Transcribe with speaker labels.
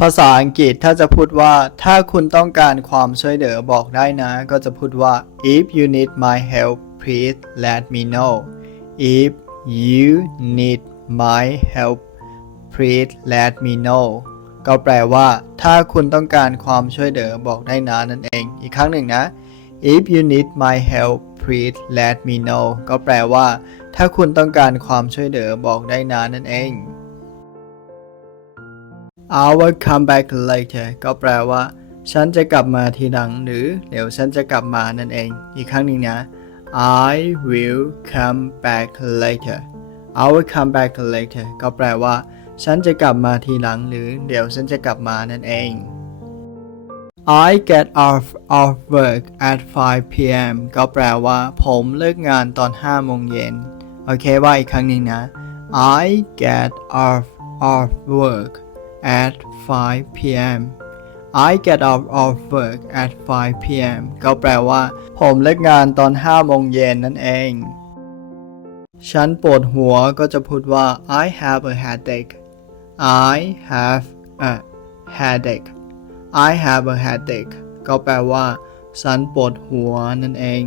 Speaker 1: ภาษาอังกฤษถ้าจะพูดว่า ถ้าคุณต้องการความช่วยเหลือบอกได้นะ ก็จะพูดว่า if you need my help please let me know if you need my help please let me know ก็แปลว่า ถ้าคุณต้องการความช่วยเหลือบอกได้นะนั่นเอง อีกครั้งหนึ่งนะ if you need my help please let me know ก็แปลว่า ถ้าคุณต้องการความช่วยเหลือบอกได้นะนั่นเอง I will come back later ก็แปลว่า ฉันจะกลับมาทีหลังหรือ เดี๋ยวฉันจะกลับมานั่นเอง อีกครั้งหนึ่งนะ I will come back later I will come back later ก็แปลว่า ฉันจะกลับมาทีหลังหรือ เดี๋ยวฉันจะกลับมานั่นเอง I get off of work at 5 p.m. ก็แปลว่า ผมเลิกงานตอน5โมงเย็น โอเคว่าอีกครั้งหนึ่งนะ I get off of work at 5 p.m. I get off of work at 5 p.m. ก็แปลว่า ผมเลิกงานตอน5โมงเย็นนั่นเอง ฉันปวดหัวก็จะพูดว่า I have a headache I have a headache I have a headache ก็แปลว่า ฉันปวดหัวนั่นเอง